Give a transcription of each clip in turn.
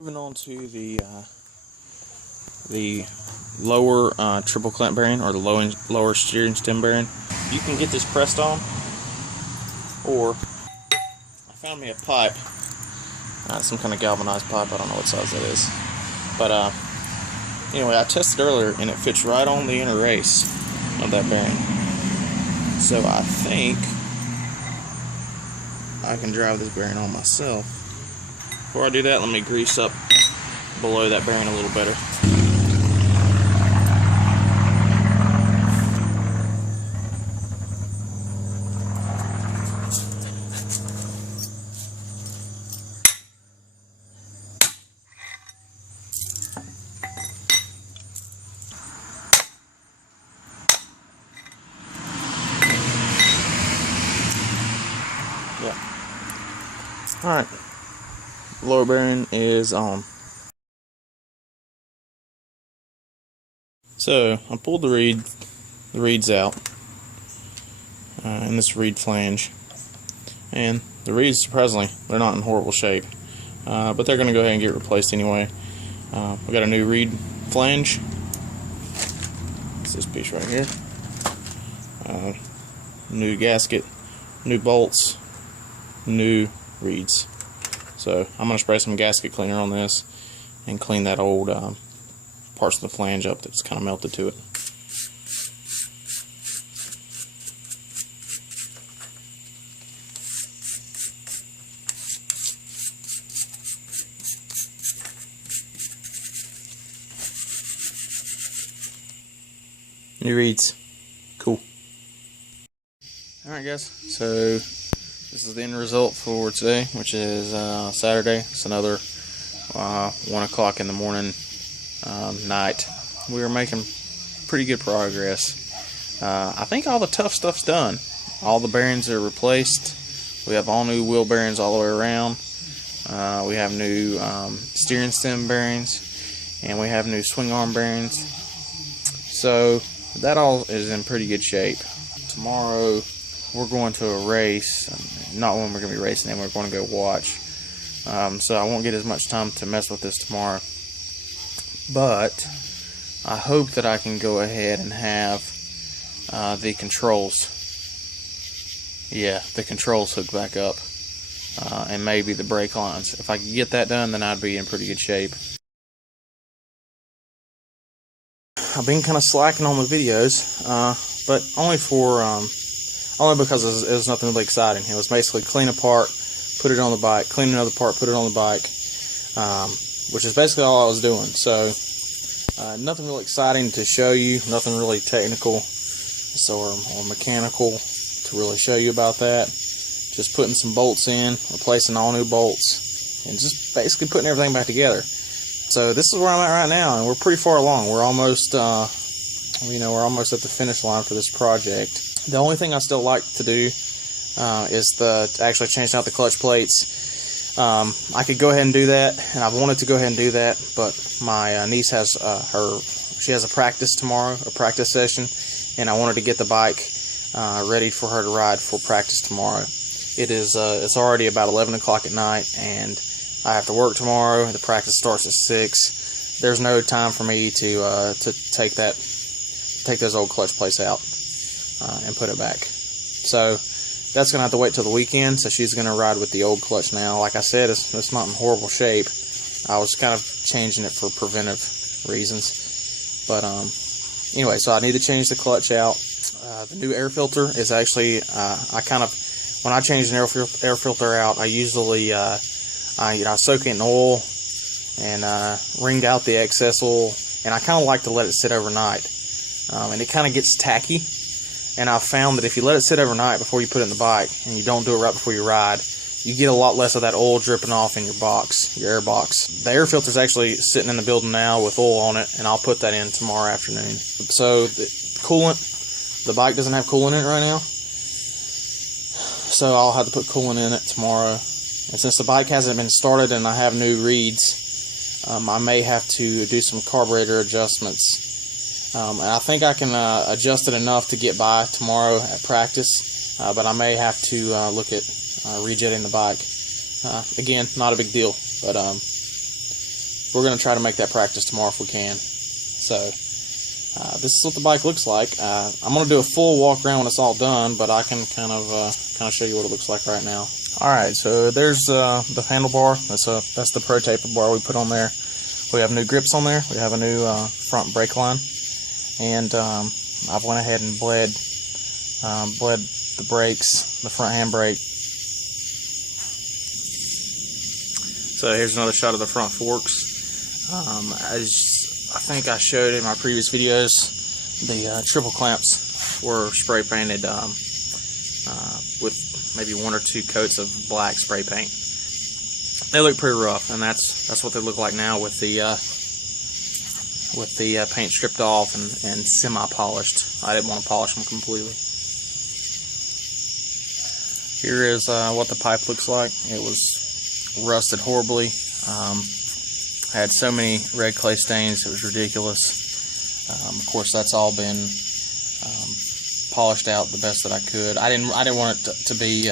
Moving on to the lower triple clamp bearing, or the lower steering stem bearing. You can get this pressed on, or I found me a pipe, some kind of galvanized pipe. I don't know what size that is, but anyway, I tested earlier and it fits right on the inner race of that bearing. So I think I can drive this bearing on myself. Before I do that, let me grease up below that bearing a little better. Yeah. Alright. Lower bearing is on. So I pulled the reeds out in this reed flange, and the reeds, surprisingly, they're not in horrible shape, but they're going to go ahead and get replaced anyway. We got a new reed flange. It's this piece right here. New gasket, new bolts, new reeds. So I'm going to spray some gasket cleaner on this and clean that old parts of the flange up that's kind of melted to it. New reeds. Cool. Alright guys, so this is the end result for today, which is Saturday. It's another 1 o'clock in the morning night. We are making pretty good progress. I think all the tough stuff's done. All the bearings are replaced. We have all new wheel bearings all the way around. We have new steering stem bearings, and we have new swing arm bearings. So that all is in pretty good shape. Tomorrow we're going to a race. Not when we're going to be racing, and we're going to go watch. So I won't get as much time to mess with this tomorrow. But I hope that I can go ahead and have the controls. Yeah, the controls hooked back up. And maybe the brake lines. If I could get that done, then I'd be in pretty good shape. I've been kind of slacking on the videos, but only because it was nothing really exciting. It was basically clean a part, put it on the bike, clean another part, put it on the bike, which is basically all I was doing. So nothing really exciting to show you, nothing really technical or mechanical to really show you about that. Just putting some bolts in, replacing all new bolts, and just basically putting everything back together. So this is where I'm at right now, and we're pretty far along. We're almost, we're almost at the finish line for this project. The only thing I still like to do is to actually change out the clutch plates. I could go ahead and do that, and I've wanted to go ahead and do that, but my niece has she has a practice tomorrow, a practice session, and I wanted to get the bike ready for her to ride for practice tomorrow. It's already about 11 o'clock at night, and I have to work tomorrow. The practice starts at 6. There's no time for me to take those old clutch plates out and put it back. So that's gonna have to wait till the weekend. So she's gonna ride with the old clutch now. Like I said, it's not in horrible shape. I was kind of changing it for preventive reasons, but anyway, so I need to change the clutch out. The new air filter is actually when I change an air filter out, I usually I soak it in oil and wring out the excess oil, and I kind of like to let it sit overnight, and it kind of gets tacky. And I've found that if you let it sit overnight before you put it in the bike, and you don't do it right before you ride, you get a lot less of that oil dripping off in your box, your air box. The air filter is actually sitting in the building now with oil on it, and I'll put that in tomorrow afternoon. So the coolant, the bike doesn't have coolant in it right now, so I'll have to put coolant in it tomorrow. And since the bike hasn't been started and I have new reeds, I may have to do some carburetor adjustments. And I think I can adjust it enough to get by tomorrow at practice, but I may have to look at rejetting the bike. Again, not a big deal, but we're going to try to make that practice tomorrow if we can. So this is what the bike looks like. I'm going to do a full walk around when it's all done, but I can kind of show you what it looks like right now. Alright, so there's the handlebar. That's the Pro Taper bar we put on there. We have new grips on there. We have a new front brake line, and I've went ahead and bled the brakes, the front handbrake. So here's another shot of the front forks. I think I showed in my previous videos, the triple clamps were spray painted with maybe 1 or 2 coats of black spray paint. They look pretty rough, and that's what they look like now with the paint stripped off and semi-polished. I didn't want to polish them completely. Here is what the pipe looks like. It was rusted horribly. Had so many red clay stains, it was ridiculous. Of course, that's all been polished out the best that I could. I didn't want it to be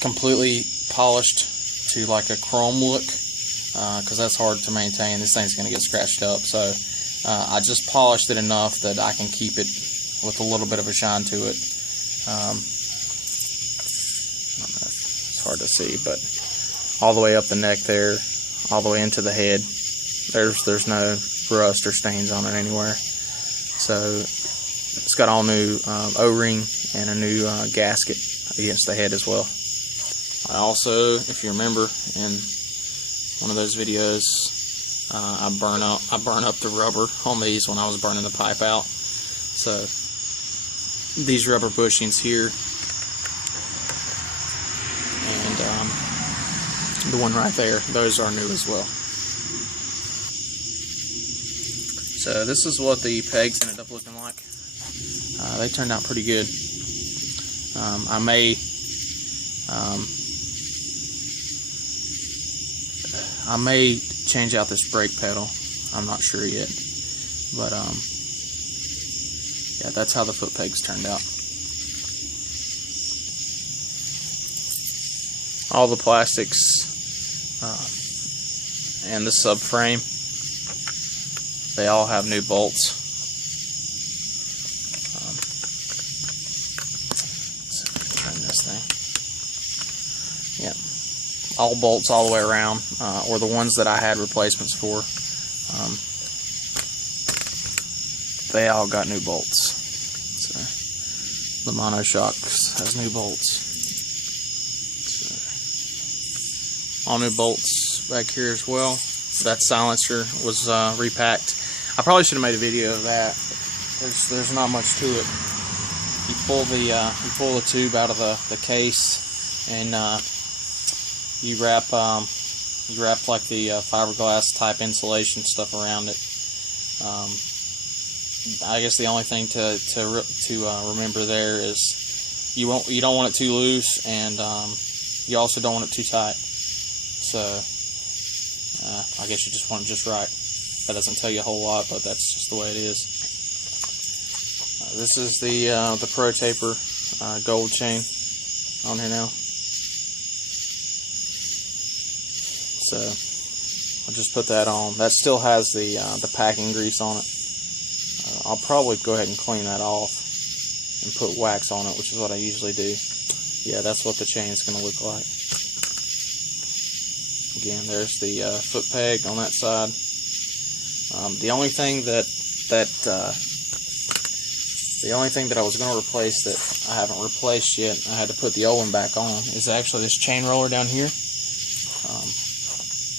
completely polished to like a chrome look, because that's hard to maintain. This thing's going to get scratched up. So I just polished it enough that I can keep it with a little bit of a shine to it. I don't know if it's hard to see, but all the way up the neck there, all the way into the head, there's no rust or stains on it anywhere. So it's got all new O-ring and a new gasket against the head as well. I also, if you remember in one of those videos, I burn up the rubber on these when I was burning the pipe out. So these rubber bushings here and the one right there, those are new as well. So this is what the pegs ended up looking like. They turned out pretty good. I may change out this brake pedal. I'm not sure yet, but yeah, that's how the foot pegs turned out. All the plastics and the subframe, they all have new bolts. Let's turn this thing. Yeah, all bolts all the way around, or the ones that I had replacements for. They all got new bolts. So the monoshock has new bolts. So, all new bolts back here as well. That silencer was repacked. I probably should have made a video of that. There's not much to it. You pull the tube out of the case, and you wrap like the fiberglass type insulation stuff around it. I guess the only thing to remember there is you don't want it too loose, and you also don't want it too tight. So I guess you just want it just right. That doesn't tell you a whole lot, but that's just the way it is. This is the Pro Taper gold chain on here now. So I'll just put that on. That still has the packing grease on it. I'll probably go ahead and clean that off and put wax on it, which is what I usually do. Yeah, that's what the chain is going to look like. Again, there's the foot peg on that side. The only thing that I was going to replace that I haven't replaced yet, I had to put the old one back on, is actually this chain roller down here.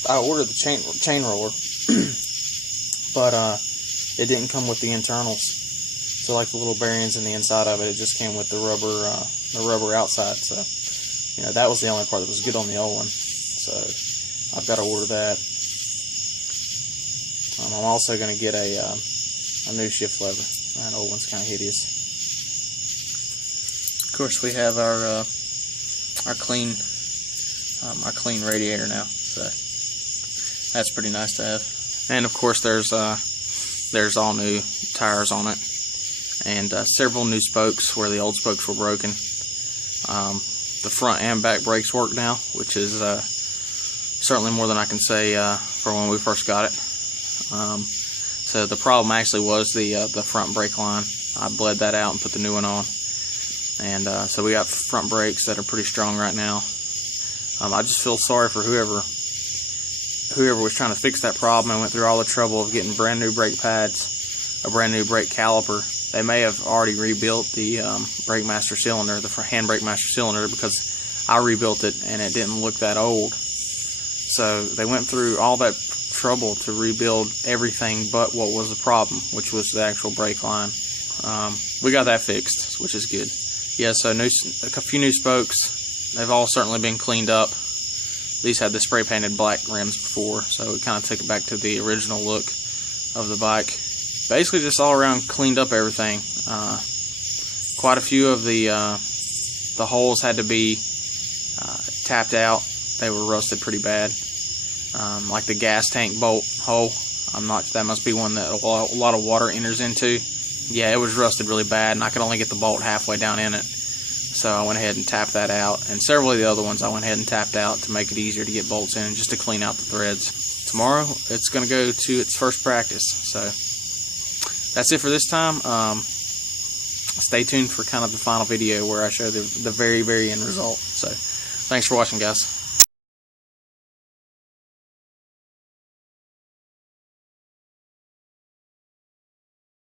I ordered the chain roller, but it didn't come with the internals. So like the little bearings in the inside of it, it just came with the rubber outside. So that was the only part that was good on the old one. So I've got to order that. I'm also going to get a new shift lever. That old one's kind of hideous. Of course, we have our clean radiator now, so that's pretty nice to have. And of course, there's all new tires on it, and several new spokes where the old spokes were broken. The front and back brakes work now, which is Certainly more than I can say for when we first got it. So the problem actually was the front brake line. I bled that out and put the new one on, and so we got front brakes that are pretty strong right now. I just feel sorry for whoever was trying to fix that problem and went through all the trouble of getting brand new brake pads, a brand new brake caliper. They may have already rebuilt the brake master cylinder, the hand brake master cylinder, because I rebuilt it and it didn't look that old. So they went through all that trouble to rebuild everything but what was the problem, which was the actual brake line. We got that fixed, which is good. Yeah, so a few new spokes. They've all certainly been cleaned up. These had the spray painted black rims before, so it kind of took it back to the original look of the bike. Basically just all around cleaned up everything. Quite a few of the holes had to be tapped out. They were rusted pretty bad. Like the gas tank bolt hole, that must be one that a lot of water enters into. Yeah, it was rusted really bad, and I could only get the bolt halfway down in it. So I went ahead and tapped that out, and several of the other ones I went ahead and tapped out to make it easier to get bolts in, just to clean out the threads. Tomorrow it's going to go to its first practice. So that's it for this time. Stay tuned for kind of the final video where I show the very end result. So thanks for watching, guys.